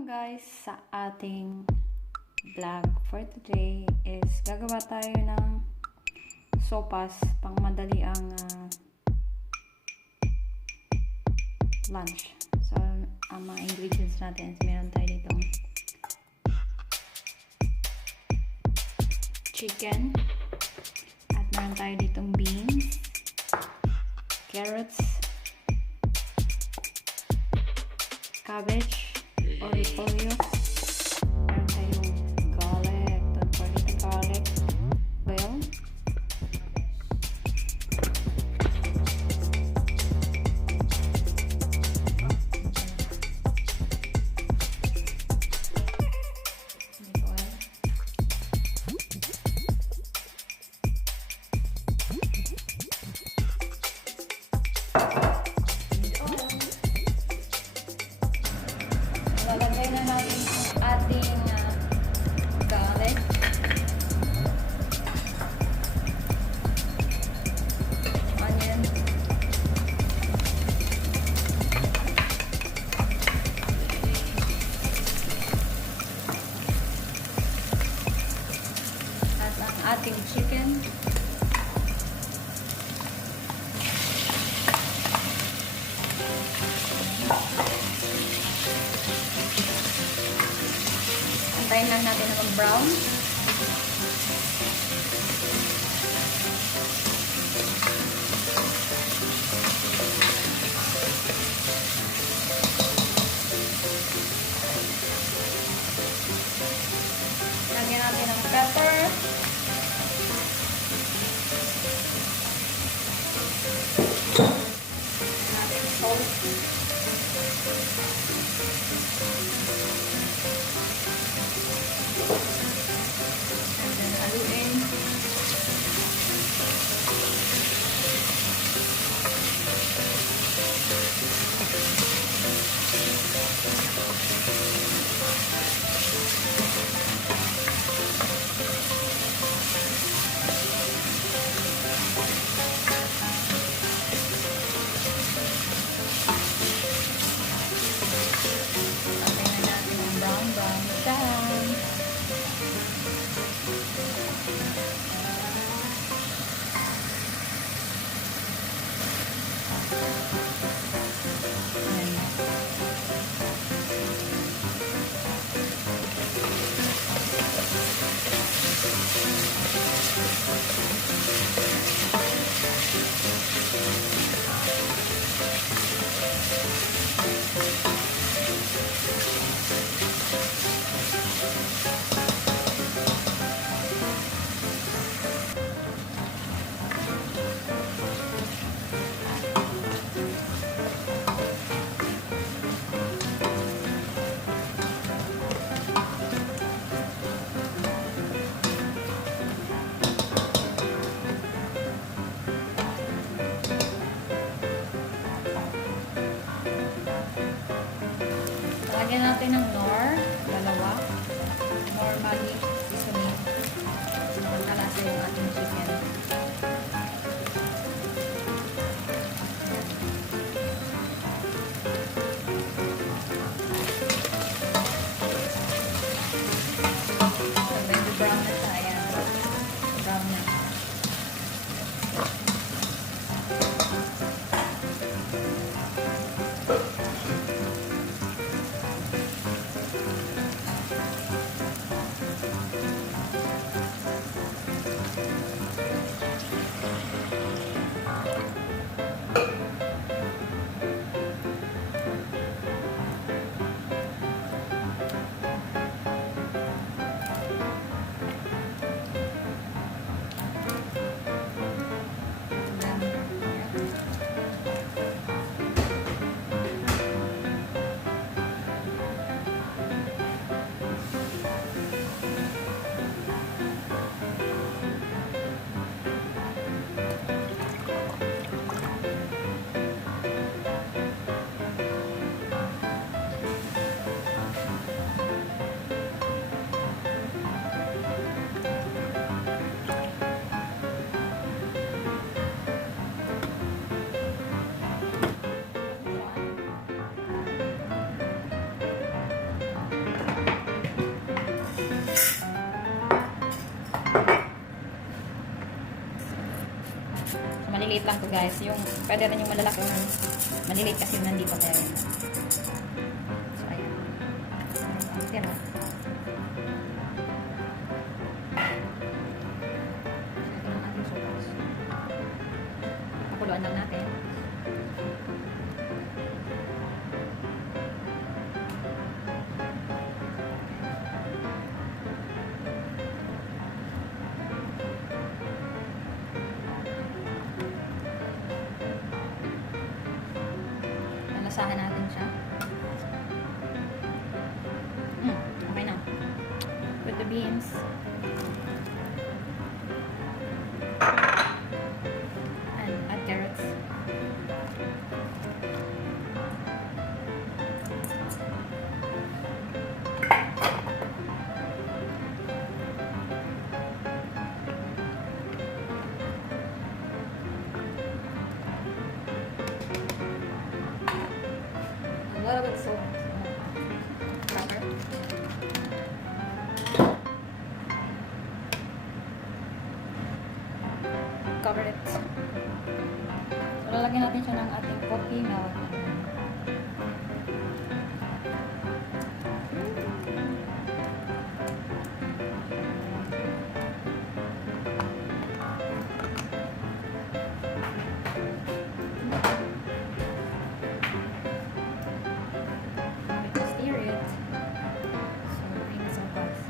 Welcome guys sa ating vlog for today is gagawa tayo ng sopas pang madali ang lunch. So, ang mga ingredients natin, meron tayo ditong chicken at meron tayo ditong beans, carrots, cabbage, or repolyo. Meron tayong garlic. Don't forget the garlic. Oil. Lalagay na natin ang ating garlic. Onion. At ang ating chicken. Antayin lang natin na mag-brown. Lagyan natin ng pepper. Natin salt. Haluin. Antayin na natin ang brown siya. Lagyan natin ng dalawa. Normally, seasoning. Magkalasa yung ating chicken. So, medyo brown na siya. Ayan. Brown na. So, maliliit lang to guys. Yung, pwede rin yung malalaki. Maliliit kasi nandito tayo. So, ayan. Ayan o. Ito lang ating sopas. Pakuluan lang natin. Lasahan natin siya. Okay na. With the beans. And add carrots. A little bit salt. Pepper. Cover it. So, lalagyan natin siya ng ating coffee milk. Stir it. So, bring some bugs.